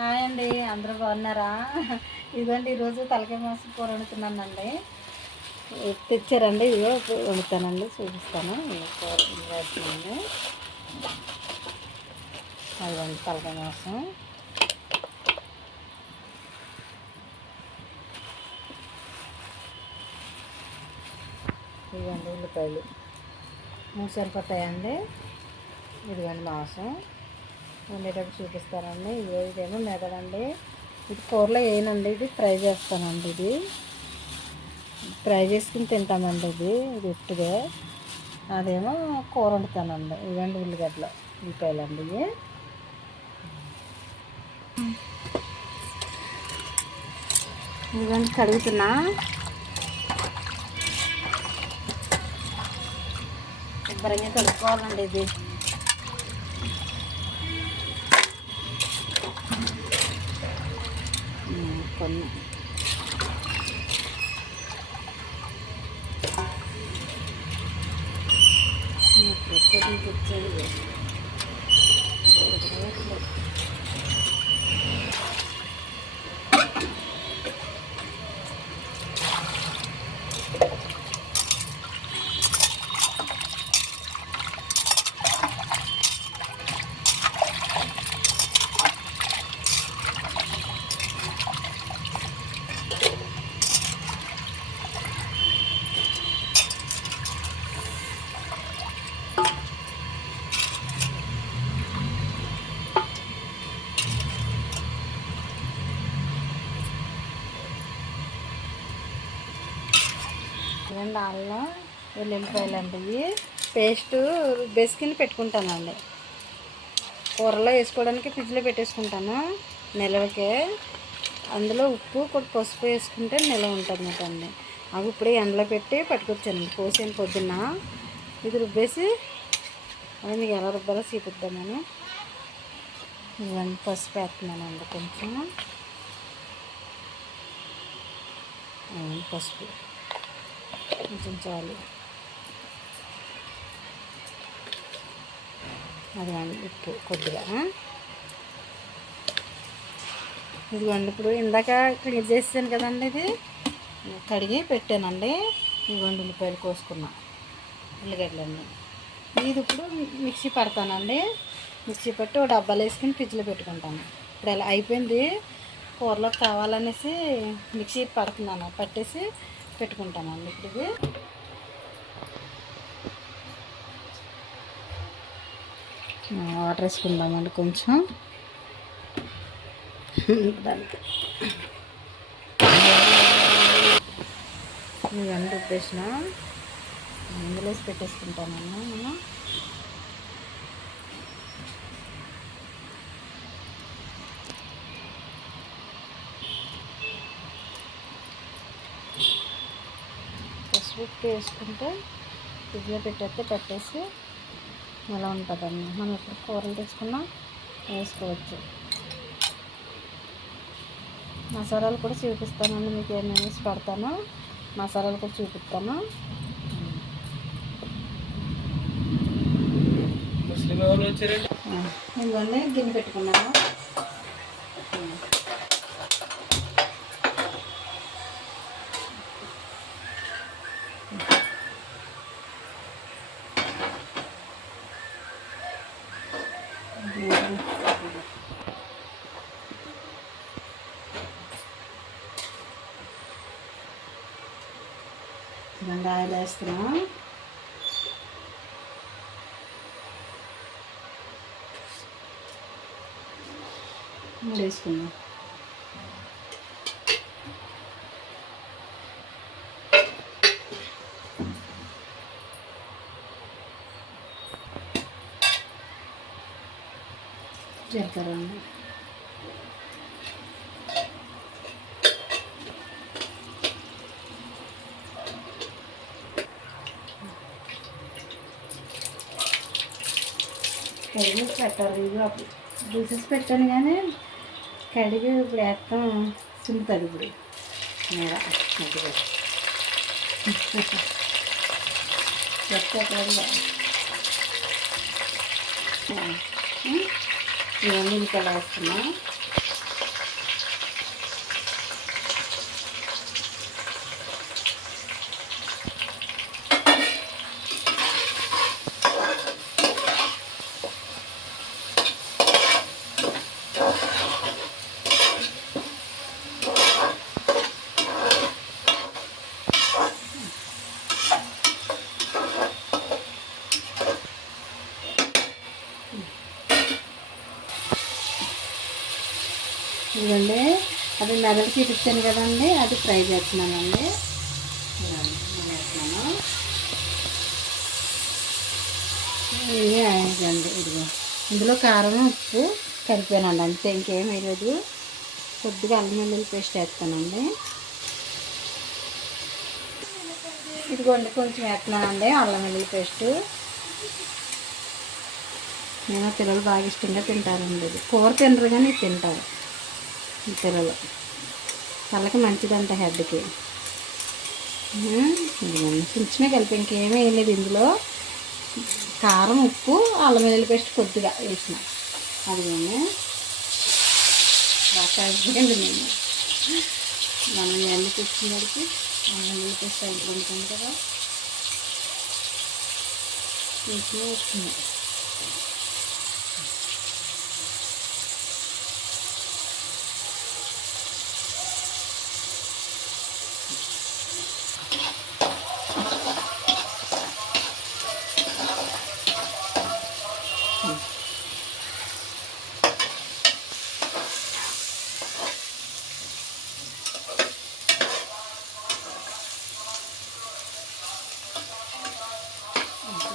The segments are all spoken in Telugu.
హాయ్ అండి, అందరూ బాగున్నారా? ఇదిగోండి ఈరోజు తలకాయ మాసం కూర వండుతున్నానండి. తెచ్చారండి, ఇదిగో వండుతానండి, చూపిస్తాను. కూర వేస్తున్నాండి. అదిగోండి తలకాయ మాసం. ఇదిగోండి ఉల్లిపాయలు 3 సరిపోతాయండి. ఇదిగోండి మాసం వండేటప్పుడు చూపిస్తానండి. ఇదేమో మెదడండి. ఇది కూరలో వేయనండి, ఇది ఫ్రై చేస్తానండి. ఇది ఫ్రై చేసుకుని తింటామండి. ఇది ఉట్టిదే. అదేమో కూర వండుతానండి. ఇవ్వండి ఉల్లిగడ్డలు, ఉల్లిపాయలండి. ఇవ్వండి కడుగుతున్నా. శుభ్రంగా కడుక్కోవాలండి. ఇది కొన్ని తెచ్చేది అల్లం వెల్లుల్లిపాయలండి. ఇవి పేస్ట్ బేసుకుని పెట్టుకుంటానండి. కూరలో వేసుకోవడానికి ఫ్రిడ్జ్లో పెట్టేసుకుంటాను నిల్వకే. అందులో ఉప్పు కొద్ది పసుపు వేసుకుంటే నిల్వ ఉంటుంది అండి. అవి ఇప్పుడే ఎండలో పెట్టి పట్టుకొచ్చానండి. కోసాను పొద్దున్న. ఇది రుబ్బేసి అది మీకు ఎలా రుబ్బాలో చూపిద్దామని. ఇవన్నీ పసుపు వేస్తున్నానండి. కొంచెం పసుపు కొంచెం చాలు. అదిగోండి ఉప్పు కొద్దిగా. ఇదిగోండి ఇప్పుడు ఇందాక క్లీన్ చేసాను కదండి, ఇది కడిగి పెట్టానండి. ఇదిగోండి ఉల్లిపాయలు కోసుకున్నా, ఉల్లిగడ్డలన్నీ. ఇది ఇప్పుడు మిక్సీ పడతానండి. మిక్సీ పట్టి ఒక డబ్బాలు వేసుకుని ఫ్రిడ్జ్లో పెట్టుకుంటాను. ఇప్పుడు అలా అయిపోయింది. కూరలో కావాలనేసి మిక్సీ పడుతున్నాను, పట్టేసి పెట్టుకుంటానండి. ఇప్పుడు ఇది వాటర్ వేసుకుందామండి కొంచెం దానికి. ఇవన్నీ రుబ్బేసిన ఇందులో వేసి పెట్టేసుకుంటానన్నా నేను. పసుపు వేసుకుంటే ఫ్రిడ్జ్లో పెట్టేస్తే పెట్టేసి ఎలా ఉంటుందండి. మనం ఎప్పుడు కూరలు తెచ్చుకున్నా వేసుకోవచ్చు. మసాలాలు కూడా చూపిస్తానండి మీకు. ఏమేమి వేసి పెడతాను మసాలాలు కూడా చూపిస్తాను. ఇదిగోండి గిన్నె పెట్టుకున్నాను. ఆయిల్ వేస్తున్నా. వేసుకున్నాం. జీలకర్ర కడిగి పెట్టాలి. ఇది జ్యూసెస్ పెట్టాను కానీ కడిగి ఇప్పుడు వేస్తాం సింపుల్. ఇప్పుడు మీద ఇవన్నీ ఉల్లిపాయలు వేస్తున్నా. ఇదిగోండి అది మెదడు చూపించాను కదండి, అది ఫ్రై చేస్తున్నానండి. వేస్తున్నాను. ఇదిగోండి, ఇదిగో ఇందులో కారం ఉప్పు కలిపానండి, అంతే, ఇంకేం వేయలేదు. కొద్దిగా అల్లం వెల్లుల్లి పేస్ట్ వేస్తానండి. ఇదిగోండి కొంచెం వేస్తున్నానండి అల్లం వెల్లుల్లి పేస్టు. నేను పిల్లలు బాగా ఇష్టంగా తింటారండి. ఇది కూర తినరు కానీ ఇది తింటారు ఈ పిల్లలు. కళ్ళకి మంచిదంట, హెడ్కి. ఇదిగోండి కొంచెమే కలిపి, ఇంకేమీ వేయలేదు ఇందులో. కారం ఉప్పు అల్లం వెల్లుల్లి పేస్ట్ కొద్దిగా వేసిన. అదిగోండి బాగా కలిపండి. నేను మనం ఇవన్నీ తెచ్చినడికి అల్లం వెల్లుల్లి పేస్ట్ అయిపోతుంది కదా, కొంచెం వస్తుంది.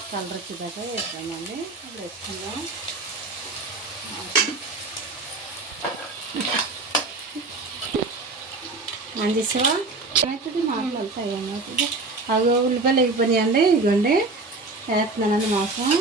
కలర్ వచ్చేదాకా వేద్దామండి. ఇప్పుడు వేసుకుందాం. మంచిగా అవుతుంది, మాటలు వెళ్తాయి, ఏమవుతుంది. అవి ఉల్లిపాయలు వేగిపోయాయండి. ఇదిగోండి వేస్తున్నానండి మాంసం.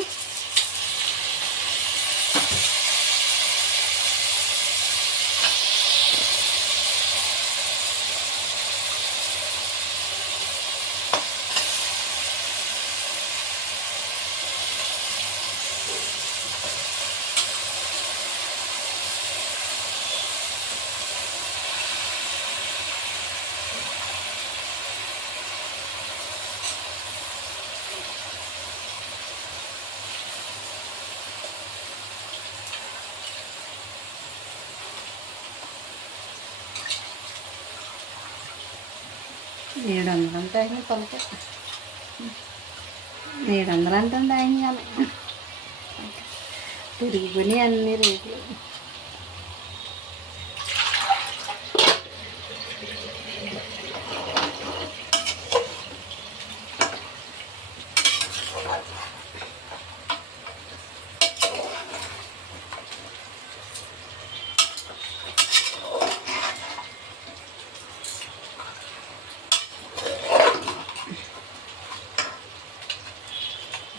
ఏడు వందలు అంటే ఆయన తొలక, 700 అంటే ఆయన కానీ తిరిగిపోయి అన్ని రేట్లు.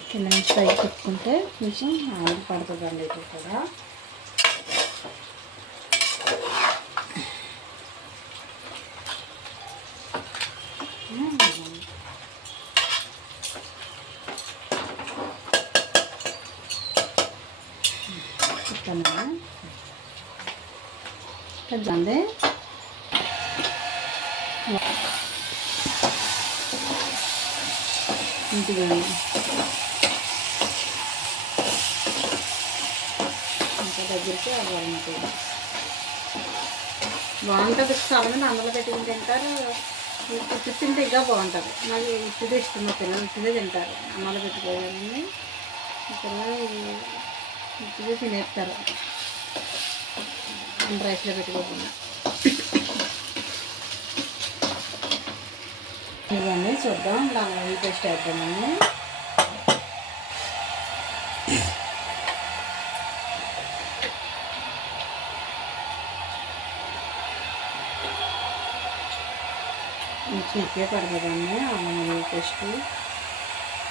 కింద నుంచి పైకి పెట్టుకుంటే కొంచెం ఆయిల్ పడుతుందండి ఇది కూడా. పెద్దండి ఇంటిగా దగ్గరికి అవ్వాలన్నమాట. బాగుంటుంది. చాలామంది అందులో పెట్టుకుని తింటారు. ఉత్తి తింటే ఇంకా బాగుంటుంది. నాకు ఉత్తిదే ఇష్టం. మా పిల్లలు ఉత్తిదే తింటారు. అన్నంలో పెట్టుకోవాలని పిల్లలు ఉత్తిదే తినేస్తారు, రైస్లో పెట్టుకోకుండా. ఇవన్నీ చూద్దాం. లవంగాలు పేస్ట్ వేద్దామండి. మిక్సీ పడుతుందండి అల్లం పేస్ట్.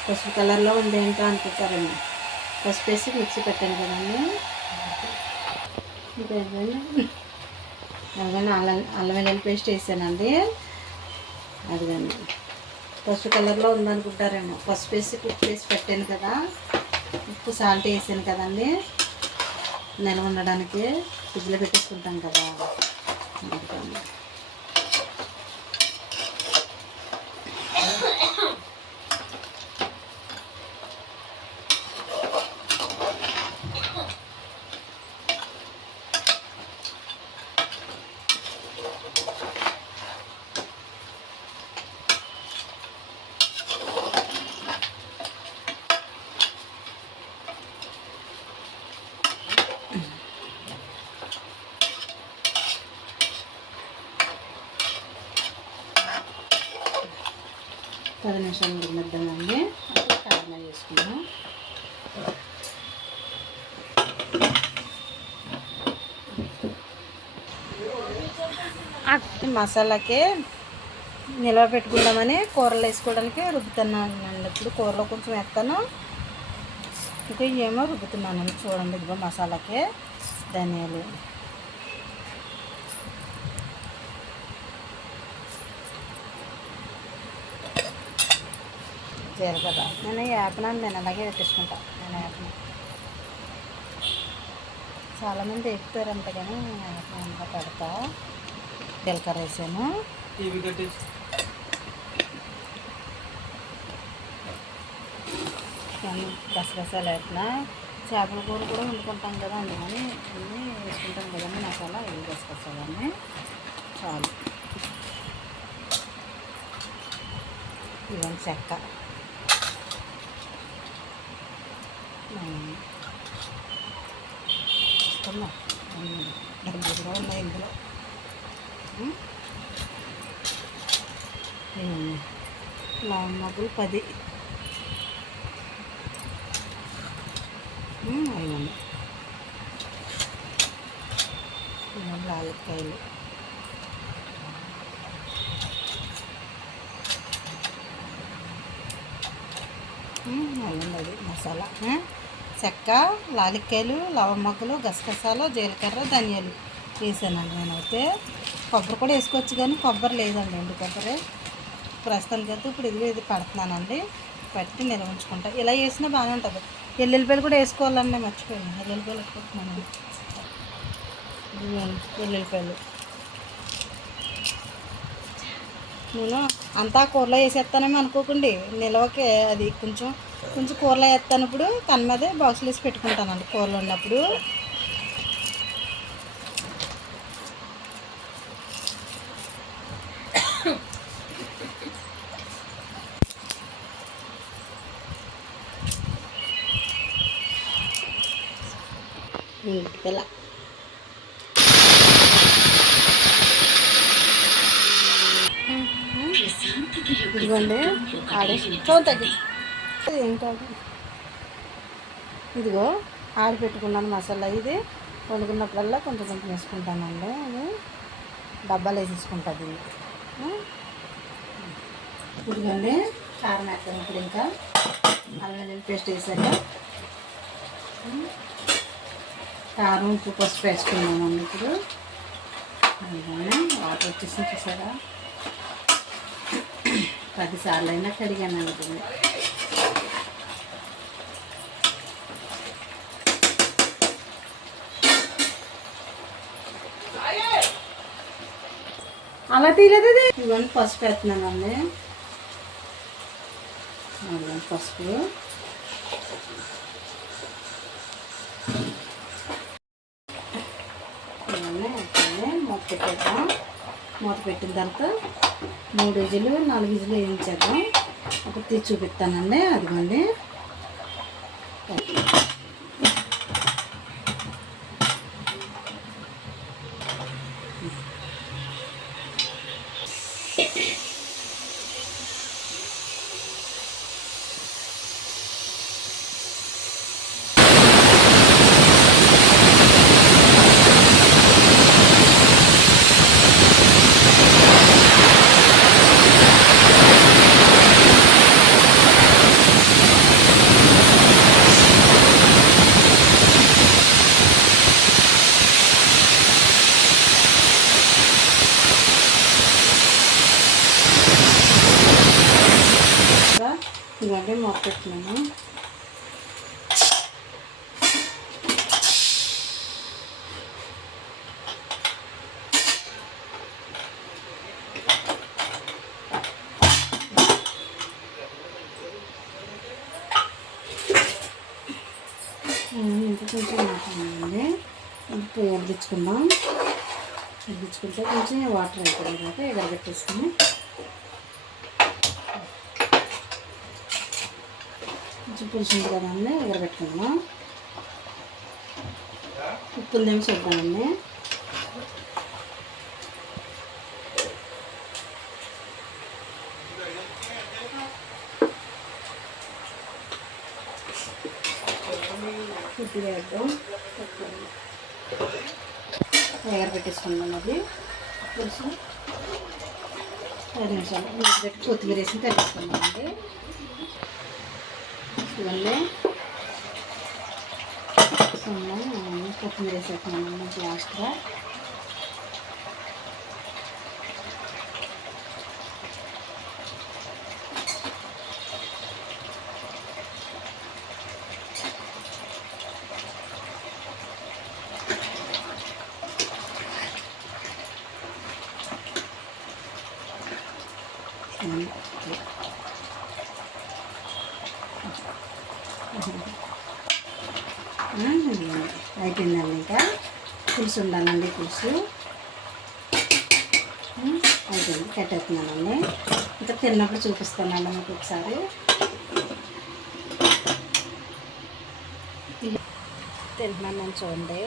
పసుపు కలర్లో ఉంది ఏంటో అనుకుంటారండి. పసుపు వేసి మిక్సీ పెట్టాను కదండి. అలాగే అల్లం వెల్లుల్లి పేస్ట్ వేసానండి. అదిగండి పసుపు కలర్లో ఉందనుకుంటారేమో. పసుపు వేసి కుక్ వేసి పెట్టాను కదా, ఉప్పు సాల్ట్ వేసాను కదండి, నిల్వ ఉండడానికి ఫ్రిడ్జ్లో పెట్టేసుకుంటాం కదా. అందుకని 10 నిమిషాలు ఉడికిద్దామండి. అప్పుడు కారం వేసుకున్నాం. మసాలాకి నిల్వ పెట్టుకుందామని కూరలు వేసుకోవడానికి రుబ్బుతున్నాను అండి. ఇప్పుడు కూరలో కొంచెం వేస్తాను, ఇంకా ఏమో రుబ్బుతున్నాను. చూడండి, ఇదిగో మసాలాకి ధనియాలు, జీలకర్ర. నేను వేపనాను, నేను అలాగే వేపించుకుంటా. నేను వేపన చాలామంది వేపుతారంట, కానీ వేపనంగా పెడతా. జీలకర్ర వేసాను. గసగసాలు వేస్తున్నా. చేపల కూర కూడా వండుకుంటాం కదా, అందుకని అన్నీ వేసుకుంటాం కదండి మసాలా. ఇవి గసగసాలన్నీ చాలు. ఇవన్నీ చెక్క, డబ్బులు కూడా ఉన్నాయి ఇందులో. లవంగాలు 10 అయ్యండి. యాలక్కాయలు, అయ్యండి. అది మసాలా. చెక్క, లాలిక్కాయలు, లవంగాలు, గసగసాలు, జీలకర్ర, ధనియాలు వేసానండి. నేనైతే కొబ్బరి కూడా వేసుకోవచ్చు, కానీ కొబ్బరి లేదండి, ఎండు కొబ్బరి ప్రస్తుతానికి అయితే. ఇప్పుడు ఇది పడుతున్నానండి, పట్టి నిల్వ ఉంచుకుంటా. ఇలా వేసినా బాగానే ఉంటుంది. ఎల్లుల్లిపాయలు కూడా వేసుకోవాలండి, మర్చిపోయాను. ఎల్లుల్లిపాయలు వేసుకుంటున్నాను. ఎల్లుల్లిపాయలు నేను అంతా కూరలో వేసేస్తానేమో అనుకోకండి. నిల్వకి అది కొంచెం కూరలో వేస్తాను. ఇప్పుడు కన్ మీదే బాక్సులు వేసి పెట్టుకుంటానండి కూరలో ఉన్నప్పుడు. ఇలా ఇదిగోండి, తగ్గి ఏంటది, ఇదిగో ఆడి పెట్టుకున్నాను మసాలా. ఇది వండుకున్నప్పుడల్లా కొంచెం వేసుకుంటానండి. అది డబ్బాలు వేసేసుకుంటుంది. ఇదిగోండి కారం వేస్తాను. ఇప్పుడు ఇంకా అల్లం పేస్ట్ వేసాక కారం, ఉప్పు, పసుపు వేసుకున్నామండి. ఇప్పుడు అందుకని వాటర్ వచ్చేసి చూసారా, 10 సార్లు అయినా కడిగాను అనుకుంది. అలా తీయలేదు. అది ఇవన్నీ పసుపు వేస్తున్నానండి. పసుపు మూత పెట్టేద్దాం. మూత పెట్టిన తర్వాత 3 విజిలు 4 విజిలు వేయించేద్దాం. అప్పుడు తీసి చూపిస్తానండి. అదిగోండి, ఇవన్నీ మూత పెట్టినాను. ఇంకా కొంచెం మాట్లాడండి. ఇప్పుడు ఎగ్గించుకుందాం. ఎగ్గించుకుంటే కొంచెం వాటర్ అయిపోయింది కదా, ఎగరబెట్టేసుకుని కొంచెం పులుసుంది కదండి, ఎగరబెట్టుకుందాం. ఉప్పులు చూద్దామండి. కొద్దిగా వేద్దాం. ఎగర పెట్టేసుకున్నాం. అది పులుసు 5 నిమిషాలు మూత పెట్టి కొత్తిమీర వేసి కలిపేసుకున్నామండి. ఇవన్నీ కొత్తిమీర వేసేస్తున్నాము లాస్ట్గా. అయిపోయిందండి. ఇంకా పులుసు ఉండాలండి. పులుసు అయిపోయింది. కట్టేస్తున్నానండి. ఇంకా తిన్నప్పుడు చూపిస్తానండి మీకు ఒకసారి. తింటున్నాను చూడండి.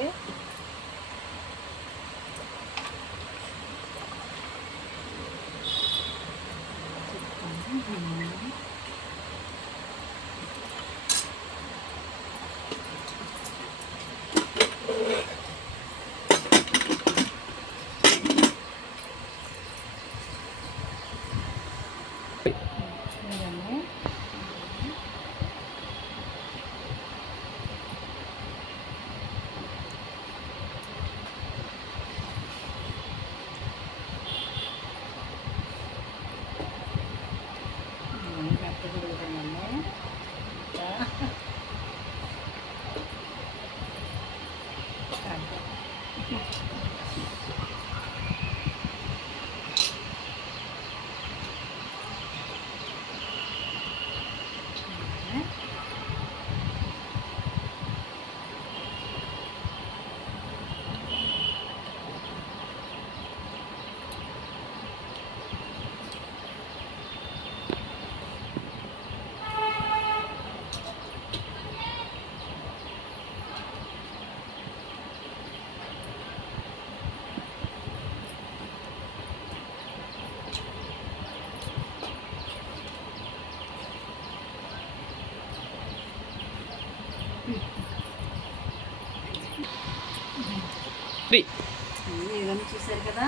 ఇవన్నీ చూసారు కదా,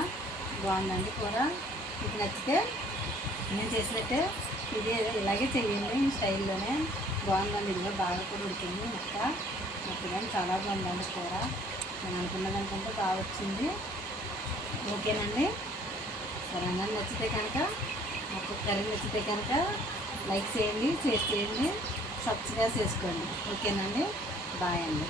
బాగుందండి కూర. మీకు నచ్చితే నేను చేసినట్టే ఇది ఇలాగే చేయండి, ఈ స్టైల్లోనే. బాగుందండి. ఇదిగో బాగా కూడా ఉడికింది మొక్కగా చాలా బాగుందండి కూర. నేను అనుకున్నదానికంటే బాగా వచ్చింది. ఓకేనండి. సరేనా? నచ్చితే కనుక నాకు కర్రీ నచ్చితే కనుక లైక్ చేయండి, షేర్ చేయండి, సబ్స్క్రైబ్ చేసుకోండి. ఓకేనండి. బాయ్ అండి.